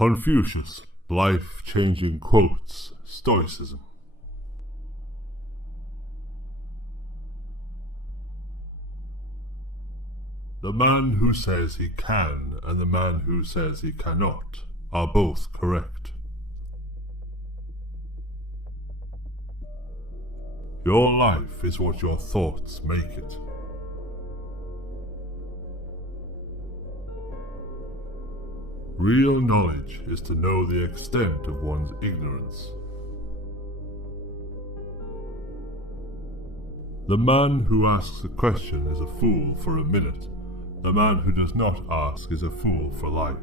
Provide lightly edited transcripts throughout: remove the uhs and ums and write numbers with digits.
Confucius, life-changing quotes, Stoicism. The man who says he can and the man who says he cannot are both correct. Your life is what your thoughts make it. Real knowledge is to know the extent of one's ignorance. The man who asks a question is a fool for a minute. The man who does not ask is a fool for life.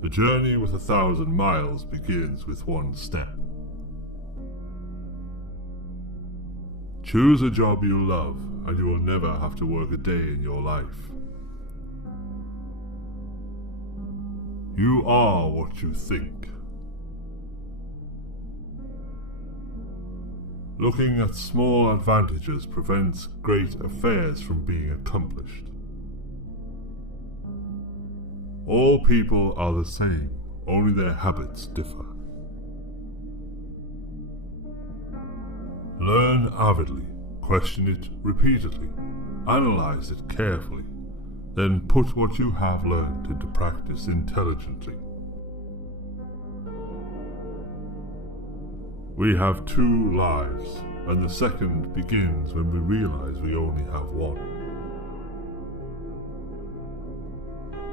The journey with 1,000 miles begins with one step. Choose a job you love, and you will never have to work a day in your life. You are what you think. Looking at small advantages prevents great affairs from being accomplished. All people are the same, only their habits differ. Learn avidly, question it repeatedly, analyze it carefully, then put what you have learned into practice intelligently. We have 2 lives, and the second begins when we realize we only have one.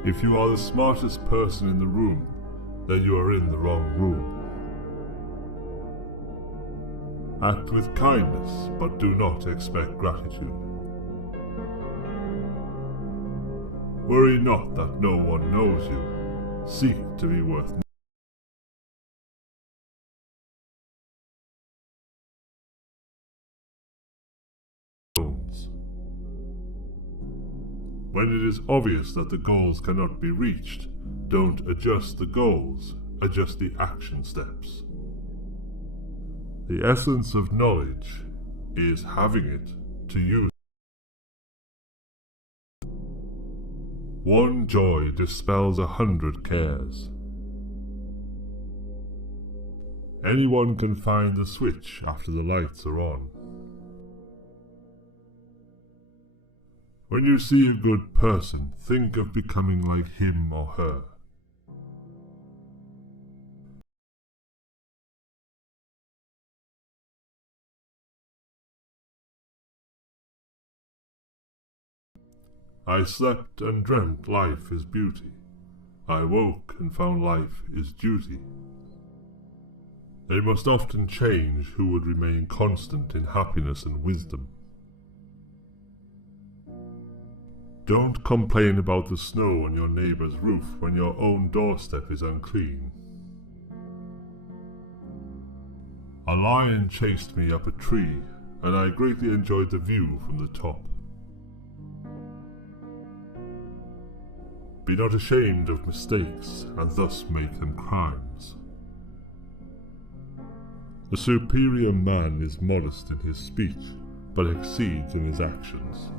If you are the smartest person in the room, then you are in the wrong room. Act with kindness, but do not expect gratitude. Worry not that no one knows you. Seek to be worth knowing. When it is obvious that the goals cannot be reached, don't adjust the goals, adjust the action steps. The essence of knowledge is having it to use. One joy dispels 100 cares. Anyone can find the switch after the lights are on. When you see a good person, think of becoming like him or her. I slept and dreamt life is beauty. I woke and found life is duty. They must often change who would remain constant in happiness and wisdom. Don't complain about the snow on your neighbor's roof when your own doorstep is unclean. A lion chased me up a tree, and I greatly enjoyed the view from the top. Be not ashamed of mistakes, and thus make them crimes. The superior man is modest in his speech, but exceeds in his actions.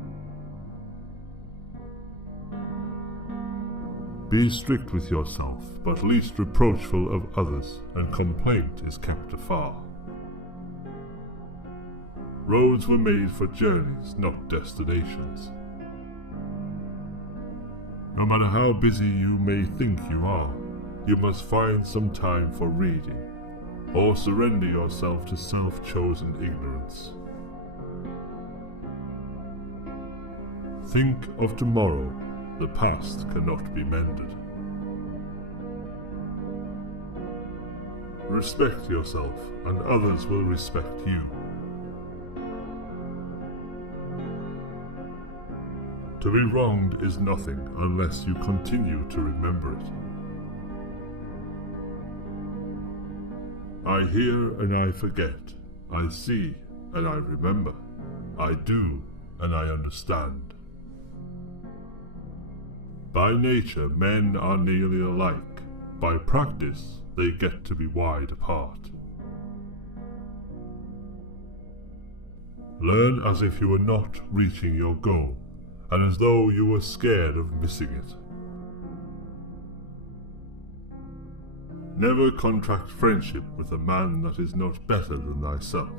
Be strict with yourself, but least reproachful of others, and complaint is kept afar. Roads were made for journeys, not destinations. No matter how busy you may think you are, you must find some time for reading, or surrender yourself to self-chosen ignorance. Think of tomorrow. The past cannot be mended. Respect yourself, and others will respect you. To be wronged is nothing unless you continue to remember it. I hear and I forget. I see and I remember. I do and I understand. By nature, men are nearly alike. By practice, they get to be wide apart. Learn as if you were not reaching your goal, and as though you were scared of missing it. Never contract friendship with a man that is not better than thyself.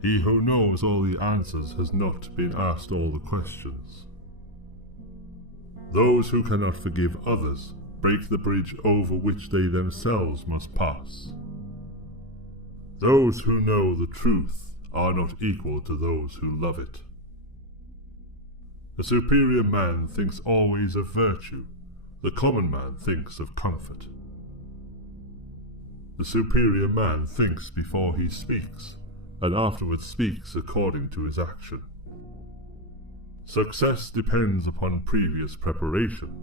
He who knows all the answers has not been asked all the questions. Those who cannot forgive others break the bridge over which they themselves must pass. Those who know the truth are not equal to those who love it. The superior man thinks always of virtue. The common man thinks of comfort. The superior man thinks before he speaks, and afterwards speaks according to his action. Success depends upon previous preparation,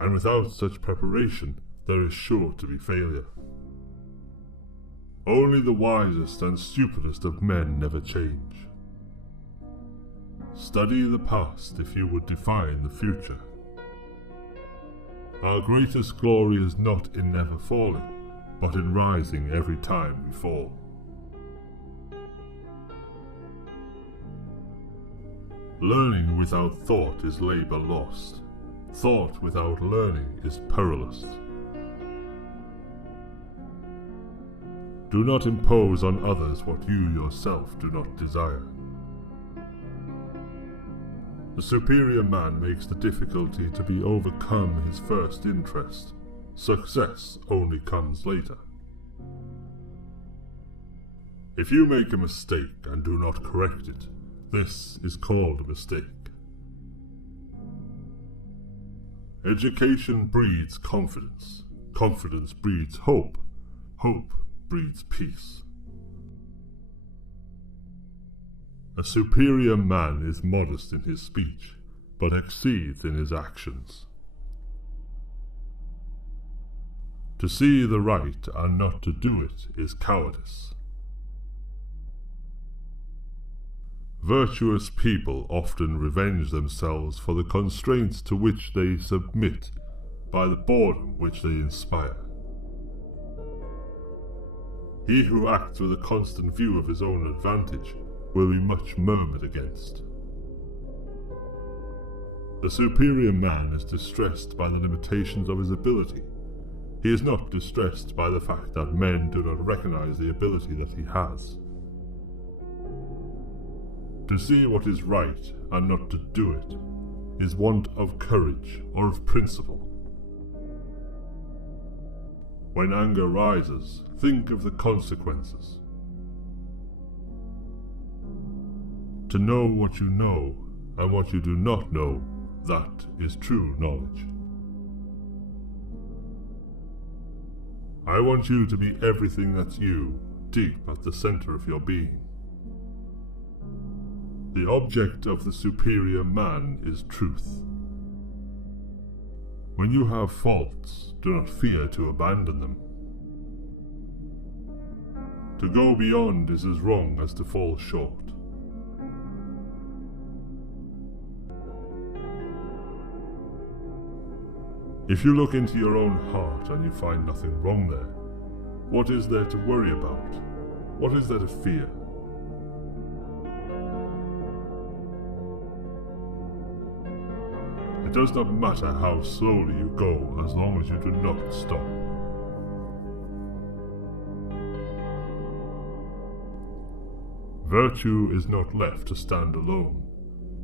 and without such preparation there is sure to be failure. Only the wisest and stupidest of men never change. Study the past if you would define the future. Our greatest glory is not in never falling, but in rising every time we fall. Learning without thought is labor lost. Thought without learning is perilous. Do not impose on others what you yourself do not desire. The superior man makes the difficulty to be overcome his first interest. Success only comes later. If you make a mistake and do not correct it, this is called a mistake. Education breeds confidence. Confidence breeds hope. Hope breeds peace. A superior man is modest in his speech, but exceeds in his actions. To see the right and not to do it is cowardice. Virtuous people often revenge themselves for the constraints to which they submit by the boredom which they inspire. He who acts with a constant view of his own advantage will be much murmured against. The superior man is distressed by the limitations of his ability. He is not distressed by the fact that men do not recognize the ability that he has. To see what is right and not to do it is want of courage or of principle. When anger rises, think of the consequences. To know what you know and what you do not know, that is true knowledge. I want you to be everything that's you, deep at the center of your being. The object of the superior man is truth. When you have faults, do not fear to abandon them. To go beyond is as wrong as to fall short. If you look into your own heart and you find nothing wrong there, what is there to worry about? What is there to fear? It does not matter how slowly you go as long as you do not stop. Virtue is not left to stand alone.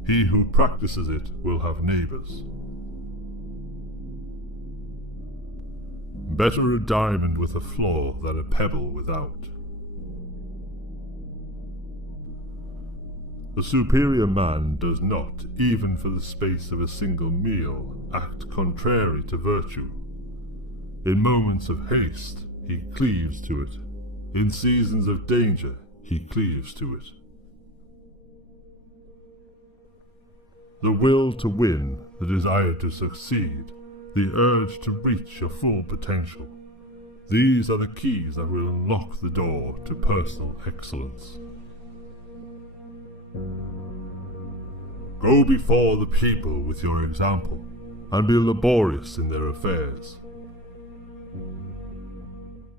He who practices it will have neighbors. Better a diamond with a flaw than a pebble without. The superior man does not, even for the space of a single meal, act contrary to virtue. In moments of haste, he cleaves to it. In seasons of danger, he cleaves to it. The will to win, the desire to succeed, the urge to reach your full potential. These are the keys that will unlock the door to personal excellence. Go before the people with your example, and be laborious in their affairs.